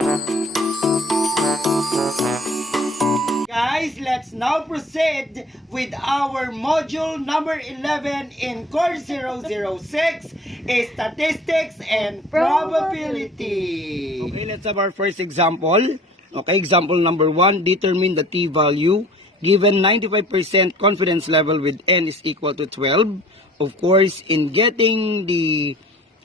Guys, let's now proceed with our module number 11 in course 006, Statistics and Probability. Okay, let's have our first example. Okay, example number 1, determine the t-value given 95% confidence level with n is equal to 12. Of course, in getting the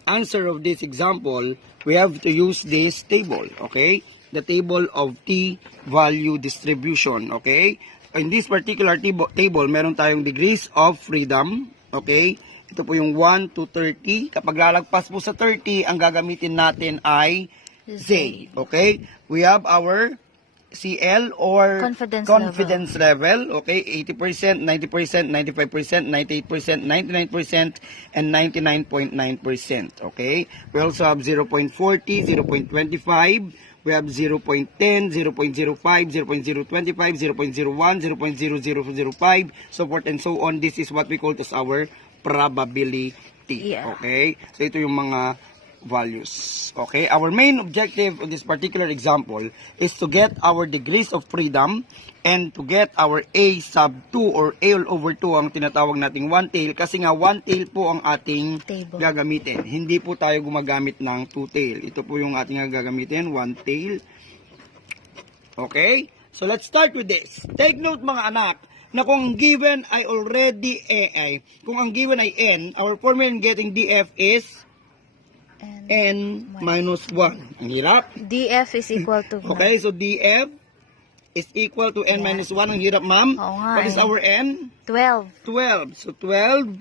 answer of this example, we have to use this table, okay? The table of t-value distribution, okay? In this particular table, meron tayong degrees of freedom, okay? Ito po yung 1 to 30. Kapag lalagpas po sa 30, ang gagamitin natin ay Z, okay? We have our CL or confidence level, okay? 80%, 90%, 95%, 98%, 99%, and 99.9%, okay? We also have 0.40, 0.25, we have 0.10, 0.05, 0.025, 0.01, 0.0005, so forth and so on. This is what we call as our probability, okay? So ito yung mga values. Okay, our main objective of this particular example is to get our degrees of freedom and to get our A sub 2 or A all over 2 ang tinatawag nating one tail, kasi nga one tail po ang ating gagamitin. Hindi po tayo gumagamit ng two tail. Ito po yung ating gagamitin, one tail. Okay, so let's start with this. Take note mga anak, na kung ang given ay already kung ang given ay n, our formula in getting df is n minus 1. Ang hirap. df is equal to okay, so df is equal to n minus 1. Ang hirap, ma'am. What is our n? 12. 12. So 12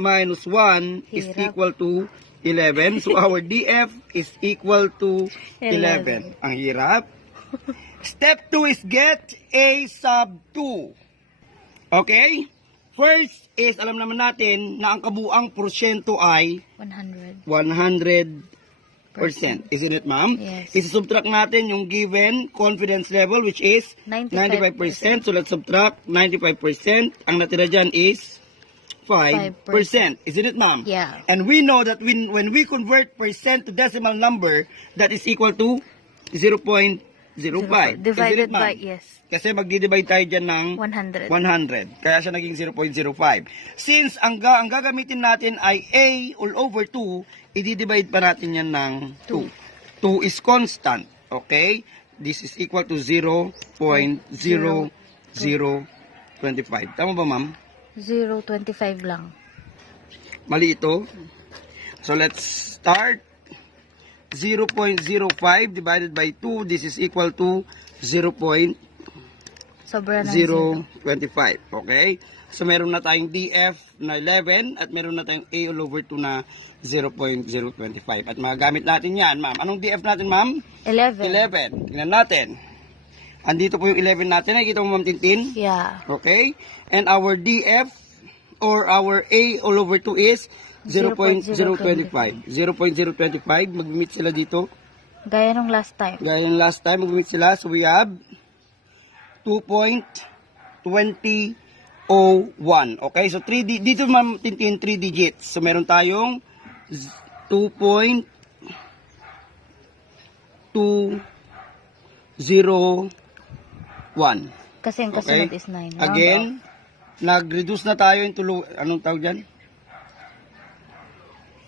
minus 1 is equal to 11. So our df is equal to 11. Ang hirap. Step 2 is get a sub 2. Okay? First is, alam naman natin na ang kabuang porsyento ay 100%. Isn't it, ma'am? Yes. Isi-subtract natin yung given confidence level, which is 95%. So let's subtract 95%. Ang natira dyan is 5%. Isn't it, ma'am? Yeah. And we know that when we convert percent to decimal number, that is equal to 0.05. Divided by, yes. Kasi magdi-divide tayo dyan ng 100. Kaya siya naging 0.05. Since ang gagamitin natin ay A all over 2, i-divide pa natin yan ng 2. 2 is constant. Okay? This is equal to 0.0025. Tama ba, ma'am? 0.25 lang. Mali ito. So, let's start. 0.05 divided by 2. This is equal to 0.025. Okay? So, meron na tayong DF na 11 at meron na tayong A all over 2 na 0.025. At magagamit natin yan, ma'am. Anong DF natin, ma'am? 11. Tingnan natin. Andito po yung 11 natin. Nakikita mo, ma'am Tintin? Yeah. Okay? And our DF or our A all over 2 is 0.025. 0.025. Mag-meet sila dito. Gaya ng last time. Mag-meet sila. So, we have 2.2001. Okay? So, dito, ma'am Tintin, 3 digits. So, meron tayong 2.201. Kasi ang kasunod is 9. Again, nag-reduce na tayo into, anong tawag dyan?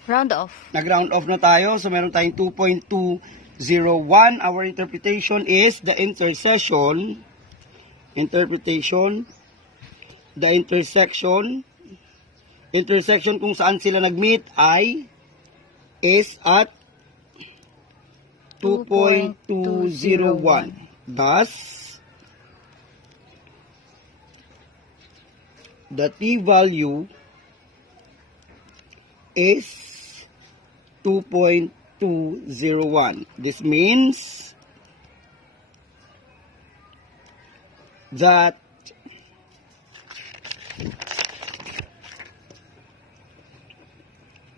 Round off. Nag-round off na tayo. So, meron tayong 2.201. Our interpretation is the intersection. The intersection kung saan sila nag-meet is at 2.201. Thus, the t-value is 2.201. This means that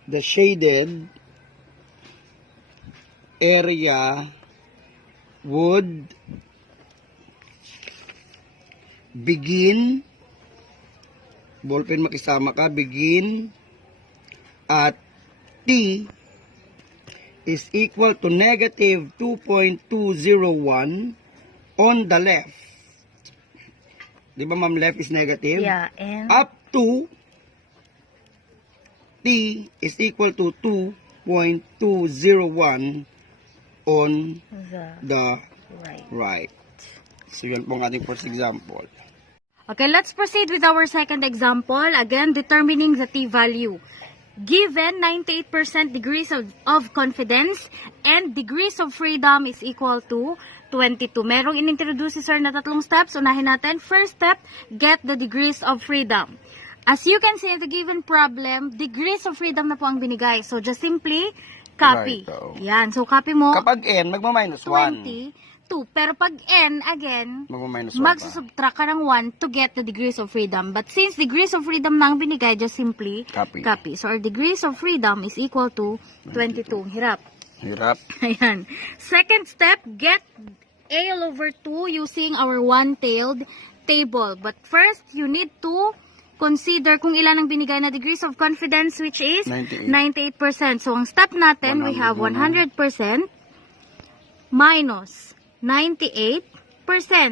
the shaded area would begin, ballpen makisama ka, begin at T is equal to negative 2.201 on the left. Di ba, ma'am, left is negative? Yeah, and Up to t is equal to 2.201 on the the right. So, yun po ang ating first example. Okay, let's proceed with our second example. Again, determining the t-value. Given 98% degrees of confidence and degrees of freedom is equal to 22. Merong inintroduce si sir na tatlong steps. Unahin natin. First step, get the degrees of freedom. As you can see in the given problem, degrees of freedom na po ang binigay. So, just simply copy. Right, oh. Yan. So, copy mo. Kapag n, magma-minus 1. 22. Pero pag n, again, Magma-minus 1 pa. magsusubtract ka ng 1 to get the degrees of freedom. But since degrees of freedom na ang binigay, just simply Copy. So, our degrees of freedom is equal to 22. Hirap. Hirap. Ayan. Second step, get a all over 2 using our one-tailed table. But first, you need to consider kung ilan ang binigay na degrees of confidence, which is 98%. So, ang step natin, we have 100% minus 98%.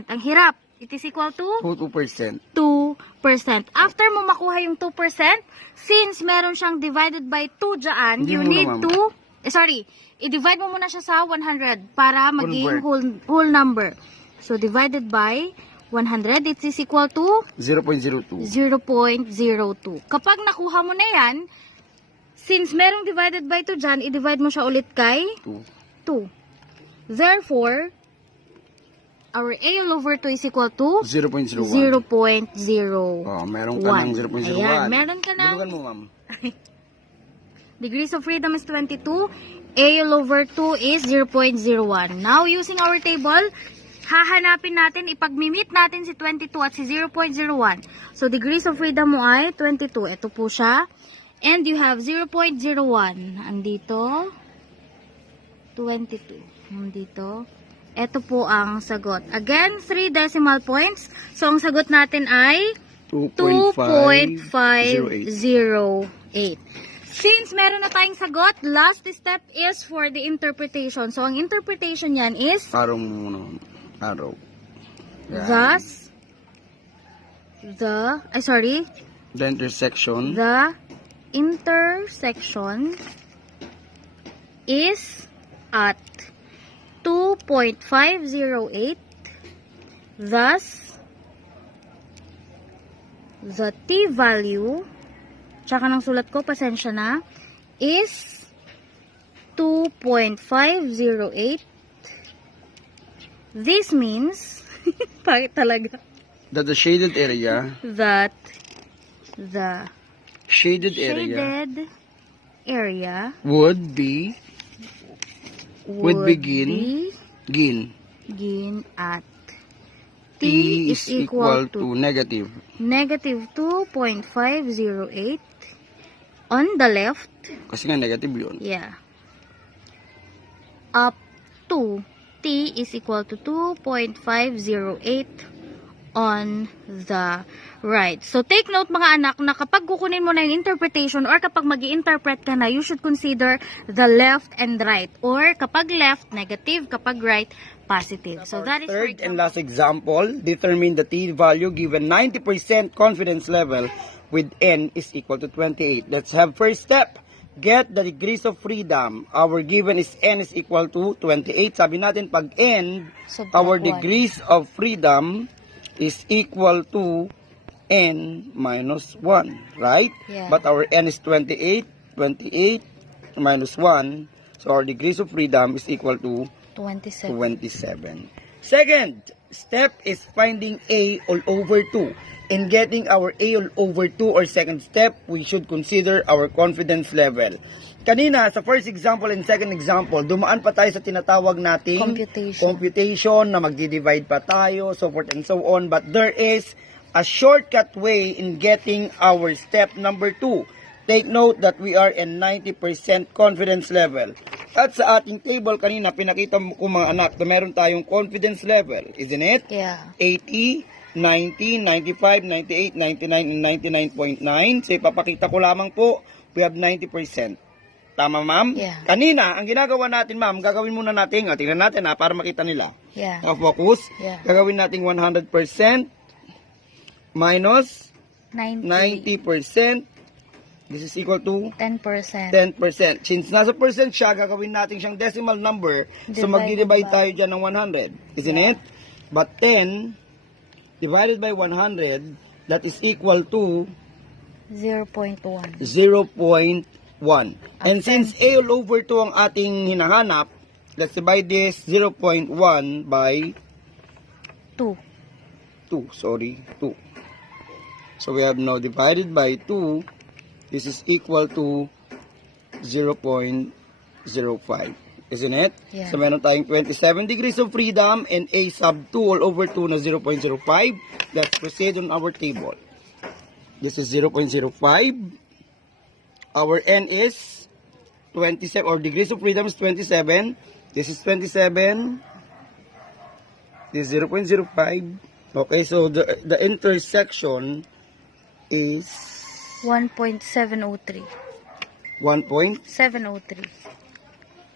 Ang hirap. It is equal to 2%. 2%. After mo makuha yung 2%, since meron siyang divided by 2 dyan, you need to, i-divide mo muna siya sa 100 para maging whole number. So, divided by 100, it is equal to 0.02. 0.02. Kapag nakuha mo na yan, since merong divided by 2 dyan, i-divide mo siya ulit kay 2. Therefore, our A all over 2 is equal to 0.01. 0.01. Oh, meron ka ng 0.01. Ayan, meron ka ng Bulugan mo, ma'am. degrees of freedom is 22. A all over 2 is 0.01. Now, using our table, hahanapin natin, ipag-meet natin si 22 at si 0.01. So, degrees of freedom mo ay 22. Ito po siya. And you have 0.01. Andito. 22. Andito. Ito po ang sagot. Again, 3 decimal points. So, ang sagot natin ay 2.508. Since meron na tayong sagot, last step is for the interpretation. So, ang interpretation yan is Araw muna. Araw. Yan. thus, the intersection is at 2.508. Thus, the t-value, tsaka ng sulat ko, pasensya na, is 2.508. This means, bakit talaga? That the shaded area That the shaded area would begin at t is equal to negative 2.508 on the left. kasi nga negative yun. Yeah. Up to t is equal to 2.508 on the right. So, take note mga anak na kapag kukunin mo na yung interpretation or kapag mag-i-interpret ka na, you should consider the left and right. Or kapag left, negative. Kapag right, positive. So, that is Third and last example, determine the t-value given 90% confidence level with n is equal to 28. Let's have first step. Get the degrees of freedom. Our given is n is equal to 28. Sabi natin pag n, our degrees of freedom is equal to n minus 1, right? Yeah. But our n is 28 minus 1, so our degrees of freedom is equal to 27. 27. Second step is finding a all over 2. In getting our a all over 2 or second step, we should consider our confidence level. Kanina, sa first example and second example, dumaan pa tayo sa tinatawag nating computation na magdi-divide pa tayo, so forth and so on. But there is a shortcut way in getting our step number 2. Take note that we are in 90% confidence level. At sa ating table kanina, pinakita ko mga anak na meron tayong confidence level, isn't it? Yeah. 80, 90, 95, 98, 99, and 99.9. So ipapakita ko lamang po, we have 90%. Tama, ma'am? Yeah. Kanina, ang ginagawa natin, ma'am, gagawin muna natin, tingnan natin para makita nila. Yeah. Focus. Yeah. Gagawin natin 100% minus 90. 90%. This is equal to 10%. 10%. Since nasa percent siya, gagawin natin siyang decimal number. So, mag-divide tayo dyan ng 100. Isn't it? But 10 divided by 100, that is equal to 0.1. 0.1. And since A all over 2 ang ating hinahanap, let's divide this 0.1 by 2. 2. So we have now divided by 2. This is equal to 0.05. Isn't it? Yeah. So meron tayong 27 degrees of freedom and A sub 2 all over 2 na 0.05. Let's proceed on our table. This is 0.05. Our N is 27, or degrees of freedom is 27. This is 27. This is 0.05. Okay, so the intersection is 1.703. 1.703.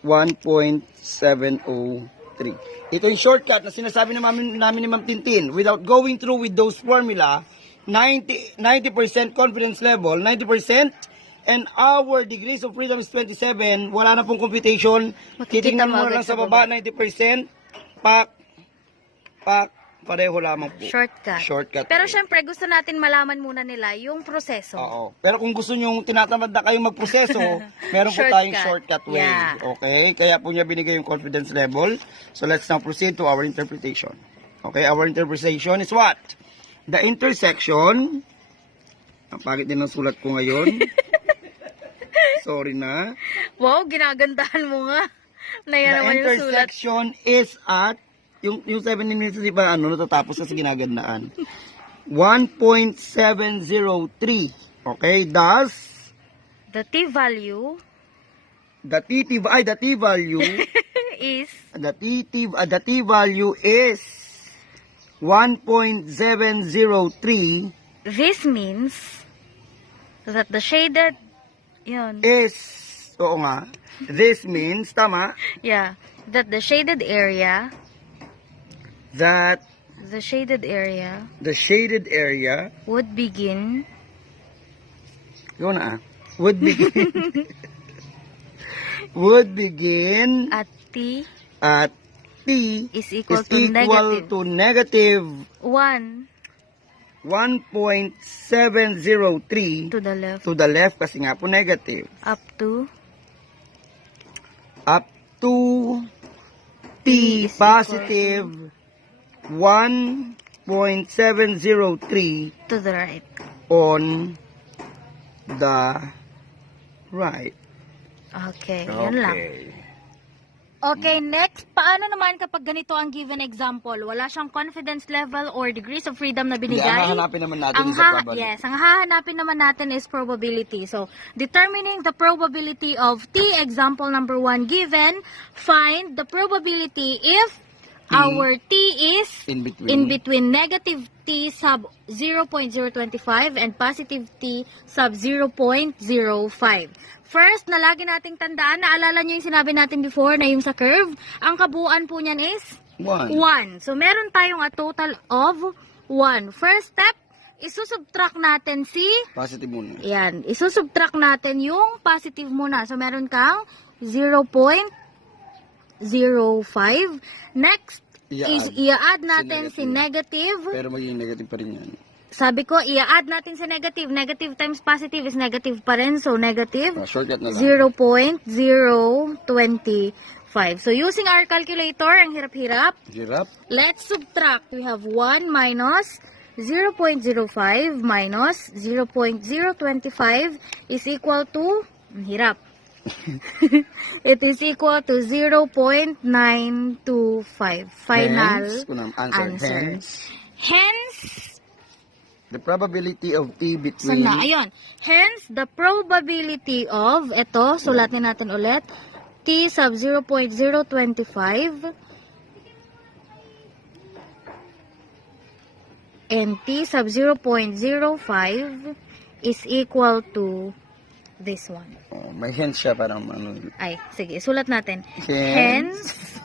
1.703. Ito yung shortcut na sinasabi namin ni Ma'am Tintin. Without going through with those formula, 90% confidence level, 90%, and our degrees of freedom is 27, wala na pong computation. Titingnan mo lang sa baba, 90%, pak, pareho lamang po. Shortcut. Pero syempre, gusto natin malaman muna nila yung proseso. Oo. Pero kung gusto nyo tinatamad na kayong magproseso, meron po tayong shortcut way. Yeah. Okay? Kaya po niya binigay yung confidence level. So let's now proceed to our interpretation. Okay? Our interpretation is what? The intersection, ang pagit din ng sulat ko ngayon. Sorry na. Wow, ginagandahan mo nga. Naya naman yung sulat. The intersection is at, yung 7 minutes, di ba, natatapos na sa ginagandaan. 1.703. Okay, thus, the t-value the t-value is, the t-value is 1.703. this means that the shaded, yun. Is, oo nga, this means, tama, Yeah, that the shaded area that the shaded area the shaded area would begin would begin at t is equal to negative 1 1.703 to the left, to the left kasi nga po negative, up to t is positive 1.703 to the right. on the right. Okay, yun lang. Okay, next, paano naman kapag ganito ang given example? Wala siyang confidence level or degrees of freedom na binigay. Ang hahanapin naman natin is probability. Yes, ang hahanapin naman natin is probability. So, determining the probability of T, example number 1 given, find the probability if our T is in between negative T sub 0.025 and positive T sub 0.05. First, na lagi nating tandaan, naalala nyo yung sinabi natin before na yung sa curve, ang kabuuan po niyan is 1. So, meron tayong a total of 1. First step, isusubtract natin si positive muna. Yan, isusubtract natin yung positive muna. So, meron kang 0.05. Next, is i-add natin si negative. Pero magiging negative pa rin yan. Sabi ko, i-add natin sa negative. Negative times positive is negative pa rin. So, negative Shortcut na lang. 0.025. So, using our calculator, ang hirap-hirap. Let's subtract. We have 1 minus 0.05 minus 0.025 is equal to, ang hirap. It is equal to 0.925. Final answer. Hence, the probability of T between... Ayun. Hence, the probability of, ito, sulatin natin ulit, T sub 0.025 and T sub 0.05 is equal to this one. May hence siya parang ano. Ay, sige, sulat natin. Hence.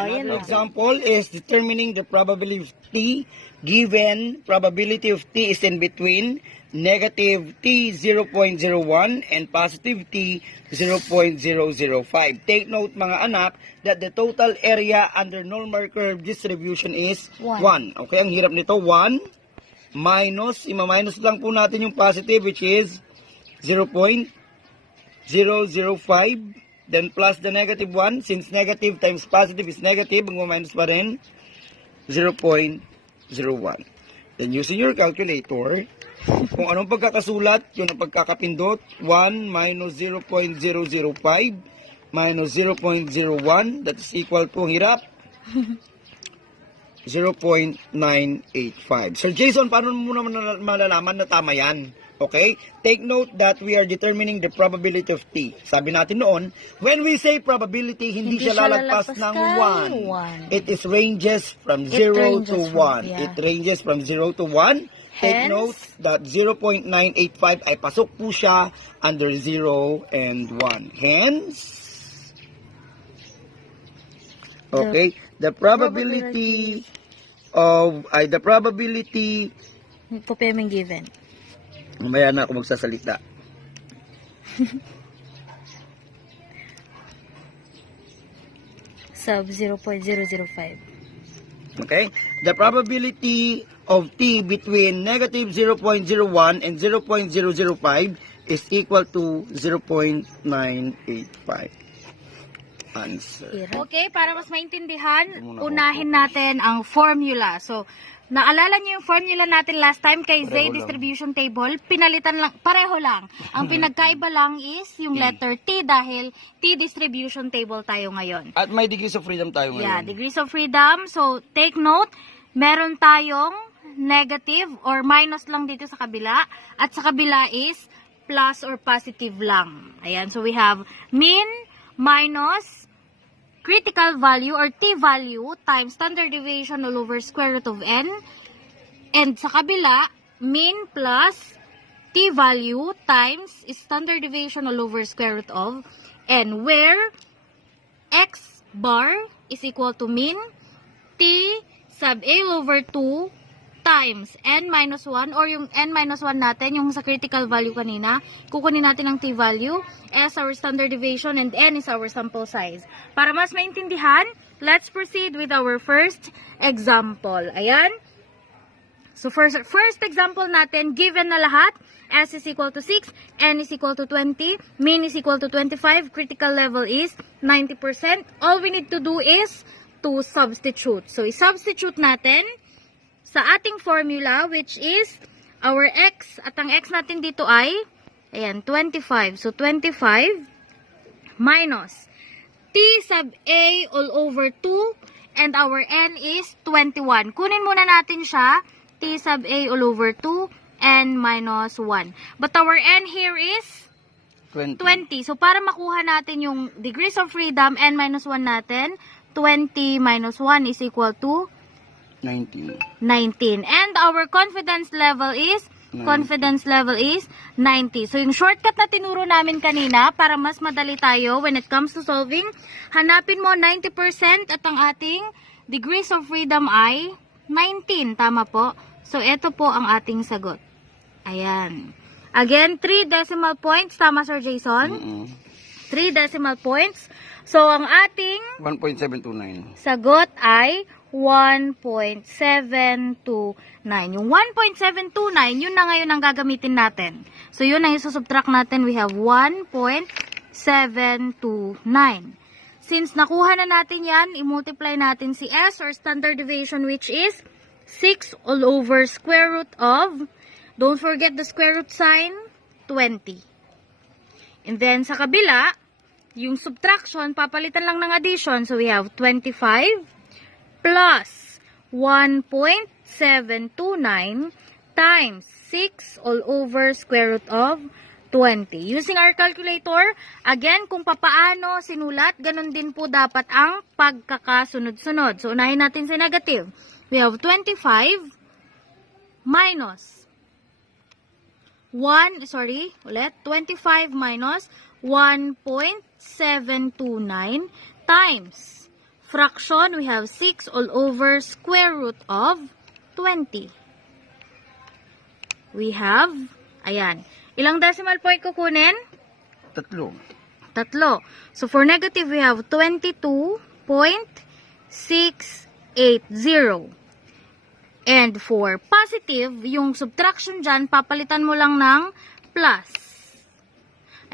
Ayan. Example is determining the probability of t given probability of t is in between negative t 0.01 and positive t 0.005. Take note mga anak that the total area under normal curve distribution is 1. Okay, ang hirap nito 1 minus, ima-minus lang po natin yung positive which is 0.005. Then plus the negative 1, since negative times positive is negative, mag-minus pa rin, 0.01. Then using your calculator, kung anong pagkakasulat, yun ang pagkakapindot, 1 minus 0.005 minus 0.01, that is equal to, hirap, 0.985. Sir Jason, paano mo naman malalaman na tama yan? Okay? Take note that we are determining the probability of t. Sabi natin noon, when we say probability, hindi siya lalagpas ng 1. It is ranges from 0 to 1. It ranges from 0 to 1. Take note that 0.985 ay pasok po siya under 0 and 1. Hence, okay, the probability Kopya given. Mamaya na ako magsasalita. Sub 0.005. Okay? The probability of t between negative 0.01 and 0.005 is equal to 0.985. Answer. Okay, para mas maintindihan, unahin natin ang formula. So, naalala niyo yung formula natin last time kay Z distribution table, pinalitan lang, pareho lang. Ang pinagkaiba lang is yung letter T dahil T distribution table tayo ngayon. At may degrees of freedom tayo ngayon. Yeah, degrees of freedom. So, take note, meron tayong negative or minus lang dito sa kabila. At sa kabila is plus or positive lang. Ayan, so we have mean minus critical value or t value times standard deviation all over square root of n. And sa kabila, mean plus t value times standard deviation all over square root of n, where x bar is equal to mean t sub a all over 2 times n minus 1, or yung n minus 1 natin, yung sa critical value kanina, kukunin natin ang t value as our standard deviation and n is our sample size. Para mas maintindihan, let's proceed with our first example. Ayan. So first example natin, given na lahat, s is equal to 6, n is equal to 20, mean is equal to 25, critical level is 90%. All we need to do is to substitute. So i-substitute natin sa ating formula, which is our x, at ang x natin dito ay, ayan, 25. So, 25 minus t sub a all over 2, and our n is 21. Kunin muna natin siya, t sub a all over 2, n minus 1. But our n here is 20. So, para makuha natin yung degrees of freedom, n minus 1 natin, 20 minus 1 is equal to 19. And our confidence level is 90. So, yung shortcut na tinuro namin kanina, para mas madali tayo when it comes to solving, hanapin mo 90% at ang ating degrees of freedom ay 19. Tama po? So, ito po ang ating sagot. Ayan. Again, 3 decimal points. Tama, Sir Jason? 3 decimal points. So, ang ating 1.729. sagot ay 1.729. Yung 1.729, yun na ngayon ang gagamitin natin. So, yun ang isusubtract natin. We have 1.729. Since nakuha na natin yan, i-multiply natin si S or standard deviation, which is 6 all over square root of, don't forget the square root sign, 20. And then, sa kabila, yung subtraction, papalitan lang ng addition. So, we have 25 plus 1.729 times 6 all over square root of 20. Using our calculator, again, kung papaano sinulat, ganun din po dapat ang pagkakasunod-sunod. So, unahin natin sa negative. We have 25 minus 25 minus 1.729 times. Fraction, we have 6 all over square root of 20. We have, ayan. Ilang decimal point kukunin? 3. 3. So, for negative, we have 22.680. And for positive, yung subtraction dyan, papalitan mo lang ng plus.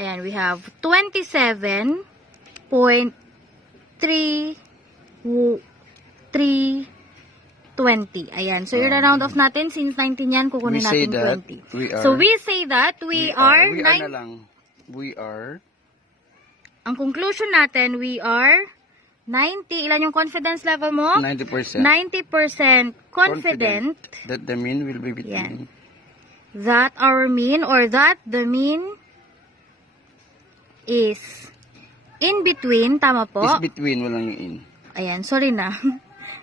Ayan, we have 27.320. Ayan, so i-round off natin. Since 19 yan, kukunin natin 20. So, we say that we are ang conclusion natin, we are 90. Ilan yung confidence level mo? 90%. 90% confident that the mean will be between. Yan. That our mean or that the mean is in between. Tama po? Is between, walang yung in. Ayan, sorry na.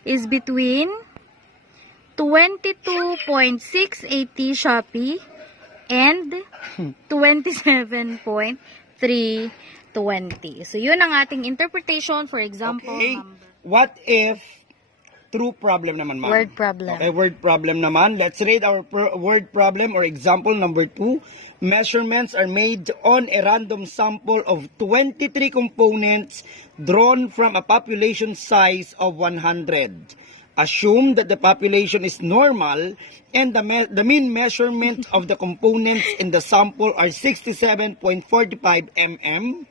Is between 22.680 Shopee and 27.320. So, yun ang ating interpretation. For example, Okay. What if true problem naman, ma'am? word problem. Okay, word problem naman. Let's read our word problem or example number 2. Measurements are made on a random sample of 23 components drawn from a population size of 100. Assume that the population is normal and the mean measurement of the components in the sample are 67.45 mm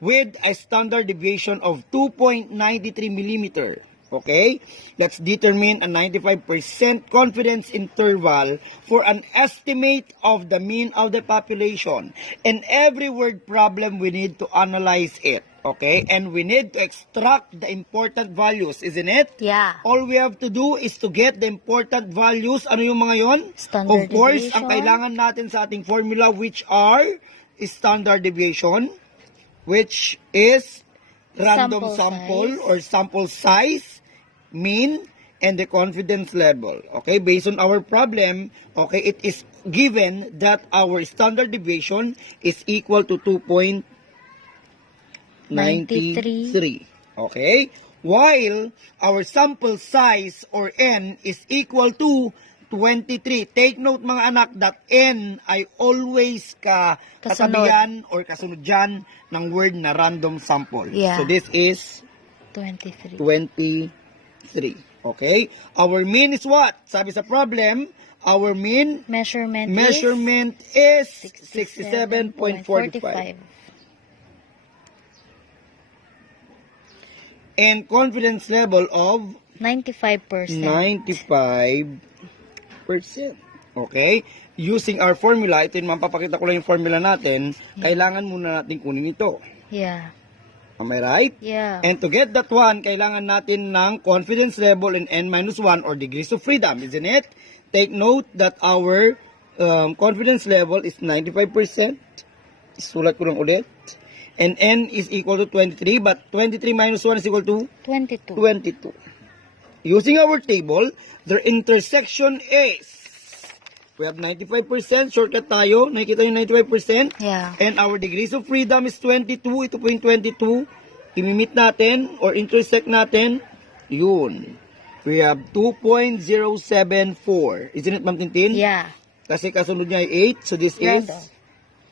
with a standard deviation of 2.93 millimeter. Okay? Let's determine a 95% confidence interval for an estimate of the mean of the population. In every word problem, we need to analyze it. Okay? And we need to extract the important values, isn't it? Yeah. All we have to do is to get the important values. Ano yung mga yon? Standard Of course, deviation. ang kailangan natin sa ating formula, which are standard deviation, which is random sample or sample size, mean, and the confidence level. Okay, based on our problem, okay, it is given that our standard deviation is equal to 2.93. Okay, while our sample size or n is equal to 23. Take note mga anak that n ay always katabihan or kasunod dyan ng word na random sample. Yeah. So this is 23. 23. Okay? Our mean is what? Sabi sa problem, our mean Measurement is is 67.45. And confidence level of 95%. 95%. Okay? Using our formula, ito yung mapapakita ko lang yung formula natin, kailangan muna natin kunin ito. Yeah. Am I right? Yeah. And to get that one, kailangan natin ng confidence level in n-1 or degrees of freedom, isn't it? Take note that our confidence level is 95%. Isulat ko lang ulit. And n is equal to 23, but 23 minus 1 is equal to 22. 22. Using our table, their intersection is, we have 95%, shortcut tayo, nakikita yung 95%, Yeah. and our degrees of freedom is 22, ito po yung 22, imimit natin, or intersect natin, yun. We have 2.074, isn't it, Ma'am Tintin? Yeah. Kasi kasunod niya ay 8, so this is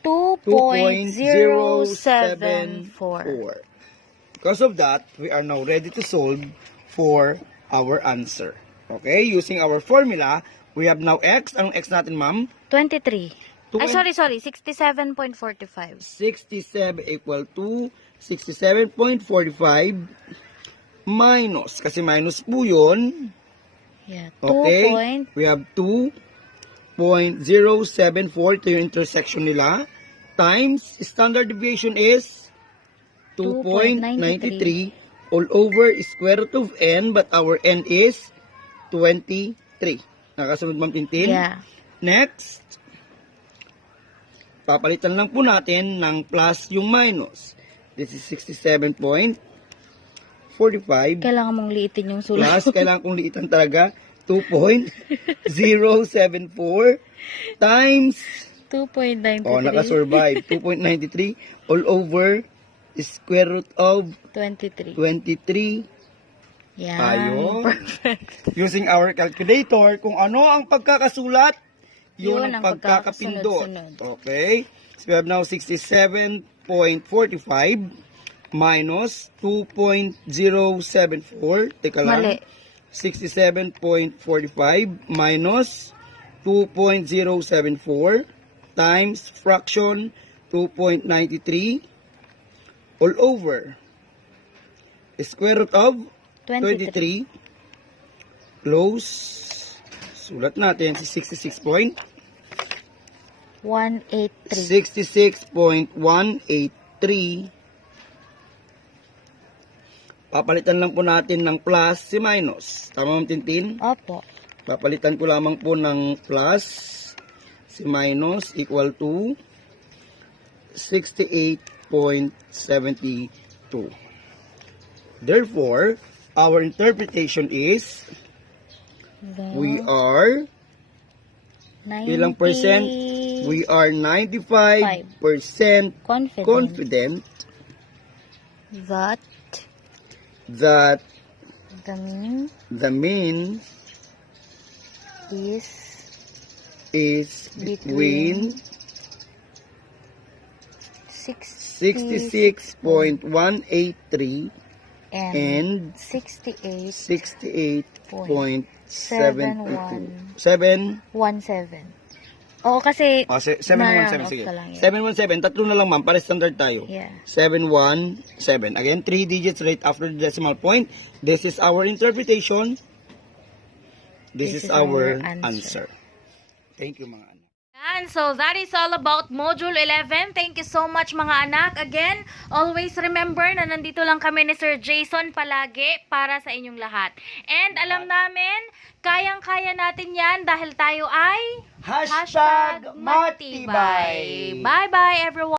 2.074. Because of that, we are now ready to solve for our answer. Okay, using our formula, we have now x. Anong x natin, ma'am? 23. Ay, sorry. 67.45. 67 equal to 67.45 minus. Kasi minus po yun. Yeah. Okay, we have 2.074. Ito yung intersection nila. Times, standard deviation is 2.93. All over square root of n, but our n is 23. Nakasunod, Ma'am Tintin? Yeah. Next, papalitan lang po natin ng plus yung minus. This is 67.45 Kailangan mong liitin yung sulat. plus, kailangan kong liitan talaga, 2.074 times 2.93. Oh, nakasurvive. 2.93 all over square root of 23. 23. Yan. Ayun. Perfect. Using our calculator, kung ano ang pagkakasulat, yun Yun ang ang pagkakapindot. pagkakasunod-sunod. Okay? So we have now 67.45 minus 2.074. Teka lang. Mali. 67.45 minus 2.074 times fraction 2.93 all over square root of 23. Close. Sulat natin si 183. 66.183. Papalitan lang po natin ng plus si minus. Tama mo, Tintin? Opo. Papalitan ko lamang po ng plus si minus equal to 68.72. Therefore, our interpretation is we are ilang percent? We are 95% confident that the the mean is between 66 66.183 and 68.71. 68.72. Oo, kasi 717, na-round sige. off ka lang yan. 717, tatlo na lang ma'am, para standard tayo. Yeah. 717. Again, 3 digits right after the decimal point. This is our interpretation. This is our answer. Thank you mga anak. And so that is all about Module 11. Thank you so much mga anak. Again, always remember na nandito lang kami ni Sir Jason palagi para sa inyong lahat. And alam namin, kayang-kaya natin yan dahil tayo ay Hashtag Matibay. Bye-bye everyone!